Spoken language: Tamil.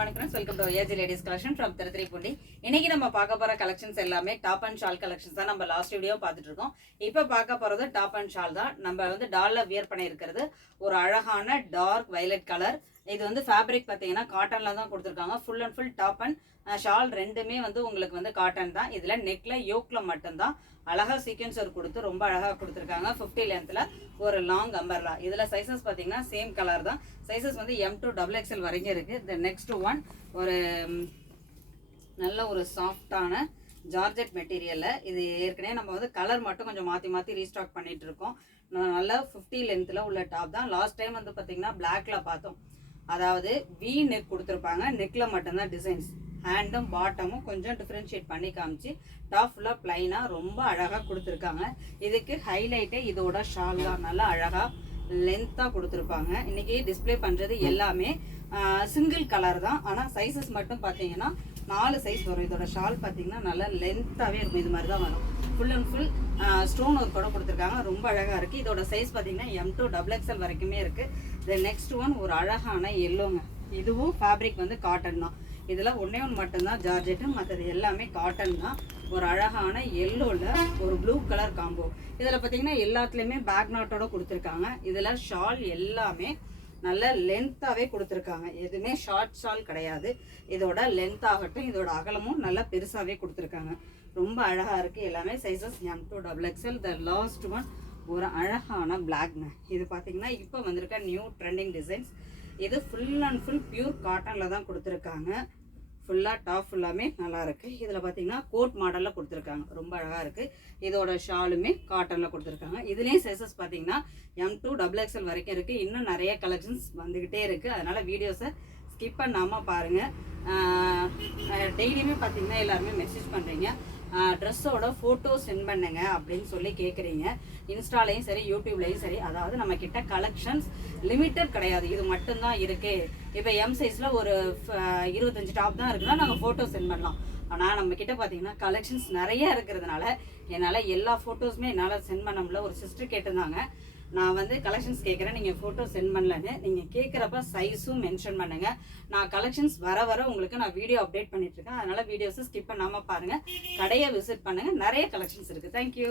morning friends, welcome to AG Ladies Collection from Tiruthirupundi. இன்னைக்கு நம்ம பார்க்க போற கலெக்ஷன்ஸ் எல்லாமே டாப் அண்ட் ஷால் கலெக்ஷன்ஸ் தான். நம்ம லாஸ்ட் வீடியோ பார்த்துட்டு இருக்கோம். இப்போ பார்க்க போறது டாப் அண்ட் ஷால் தான். நம்ம வந்து டால்ல வியர் பண்ணி இருக்கிறது ஒரு அழகான டார்க் வயலட் கலர். இது வந்து ஃபேப்ரிக் பார்த்தீங்கன்னா காட்டன்ல தான் கொடுத்துருக்காங்க. Full and full top and shawl ரெண்டுமே வந்து உங்களுக்கு வந்து காட்டன் தான். இதுல நெக்ல யோக்ல மட்டும்தான் அழகா சீக்வென்ஸ் ஒர்க் கொடுத்து ரொம்ப அழகா கொடுத்துருக்காங்க. 50 லென்த்ல ஒரு லாங் அம்பர்லா. இதுல சைசஸ் பாத்தீங்கன்னா சேம் கலர் தான். சைசஸ் வந்து M to XXL வரைக்கும் இருக்கு. தி நெக்ஸ்ட் ஒன் ஒரு நல்ல ஒரு சாஃப்டான ஜார்ஜெட் மெட்டீரியல்ல. இது ஏற்கனவே நம்ம வந்து கலர் மட்டும் கொஞ்சம் மாத்தி ரீஸ்டாக் பண்ணிட்டு இருக்கோம். நல்ல 50 லென்த்ல உள்ள டாப் தான். லாஸ்ட் டைம் வந்து பாத்தீங்கன்னா பிளாக்ல பார்த்தோம். அதாவது வி நெக் கொடுத்துருப்பாங்க. நெக்ல மட்டும்தான் டிசைன்ஸ். ஹேண்டும் பாட்டமும் கொஞ்சம் டிஃப்ரென்ஷியேட் பண்ணி காமிச்சு டாப் ஃபுல்லாக பிளைனாக ரொம்ப அழகாக கொடுத்துருக்காங்க. இதுக்கு ஹைலைட்டே இதோட ஷால் தான். நல்லா அழகாக லென்த்தாக கொடுத்துருப்பாங்க. இன்றைக்கி டிஸ்பிளே பண்ணுறது எல்லாமே சிங்கிள் கலர் தான். ஆனால் சைஸஸ் மட்டும் பார்த்தீங்கன்னா 4 சைஸ் வரும். இதோட ஷால் பார்த்தீங்கன்னா நல்லா லென்த்தாகவே இருக்கும். இது மாதிரி தான் வரும். Full and full stone work கூட கொடுத்துருக்காங்க. ரொம்ப அழகாக இருக்குது. இதோட சைஸ் பார்த்தீங்கன்னா M to XXL வரைக்குமே இருக்குது. தென் நெக்ஸ்ட் ஒன் ஒரு அழகான எல்லோங்க. இதுவும் ஃபேப்ரிக் வந்து காட்டன் தான். இதில் ஒன்றே ஒன்று மட்டும்தான் ஜார்ஜெட்டு, மற்றது எல்லாமே காட்டன் தான். ஒரு அழகான எல்லோவில் ஒரு ப்ளூ கலர் காம்போ. இதில் பார்த்தீங்கன்னா எல்லாத்துலேயுமே பேக் நாட்டோட கொடுத்துருக்காங்க. இதில் ஷால் எல்லாமே நல்ல லென்த்தாகவே கொடுத்துருக்காங்க. எதுவுமே ஷார்ட் ஷால் கிடையாது. இதோட லென்த் ஆகட்டும், இதோட அகலமும் நல்லா பெருசாகவே கொடுத்துருக்காங்க. ரொம்ப அழகாக இருக்குது. எல்லாமே sizes M to XXL. The last one ஒரு அழகான பிளாக்ங்க. இது பார்த்தீங்கன்னா இப்போ வந்திருக்க நியூ ட்ரெண்டிங் டிசைன்ஸ். இது ஃபுல் அண்ட் ஃபுல் பியூர் காட்டனில் தான் கொடுத்துருக்காங்க. ஃபுல்லாக டாப் ஃபுல்லாமே நல்லா இருக்குது. இதில் பார்த்தீங்கன்னா கோட் மாடலில் கொடுத்துருக்காங்க. ரொம்ப அழகாக இருக்குது. இதோட ஷாலுமே காட்டனில் கொடுத்துருக்காங்க. இதுலேயும் சைஸஸ் பார்த்தீங்கன்னா M to XXL வரைக்கும் இருக்குது. இன்னும் நிறைய கலெக்ஷன்ஸ் வந்துக்கிட்டே இருக்குது. அதனால் வீடியோஸை ஸ்கிப் பண்ணாமல் பாருங்கள். டெய்லியுமே பார்த்தீங்கன்னா எல்லாருமே மெசேஜ் பண்ணுறீங்க, ட்ரெஸ்ஸோட ஃபோட்டோ சென்ட் பண்ணுங்க அப்படின்னு சொல்லி கேட்குறீங்க. இன்ஸ்டாலையும் சரி யூடியூப்லேயும் சரி. அதாவது நம்ம கிட்ட கலெக்ஷன்ஸ் லிமிட்டட் கிடையாது. இது மட்டும்தான் இருக்கு. இப்போ M சைஸில் ஒரு 25 டாப் தான் இருக்குன்னா நாங்கள் ஃபோட்டோ சென்ட் பண்ணலாம். ஆனால் நம்ம கிட்ட பார்த்தீங்கன்னா கலெக்ஷன்ஸ் நிறைய இருக்கிறதுனால என்னால் எல்லா ஃபோட்டோஸுமே என்னால் சென்ட் பண்ண முடியல. ஒரு சிஸ்டர் கேட்டிருந்தாங்க, நான் வந்து கலெக்ஷன்ஸ் கேட்குறேன், நீங்கள் ஃபோட்டோ சென்ட் பண்ணலன்னு. நீங்கள் கேட்குறப்ப சைஸும் மென்ஷன் பண்ணுங்கள். நான் கலெக்ஷன்ஸ் வர உங்களுக்கு நான் வீடியோ அப்டேட் பண்ணிட்டுருக்கேன். அதனால் வீடியோஸை ஸ்கிப் பண்ணாமல் பாருங்கள். கடையை விசிட் பண்ணுங்கள். நிறைய கலெக்ஷன்ஸ் இருக்குது. தேங்க்யூ.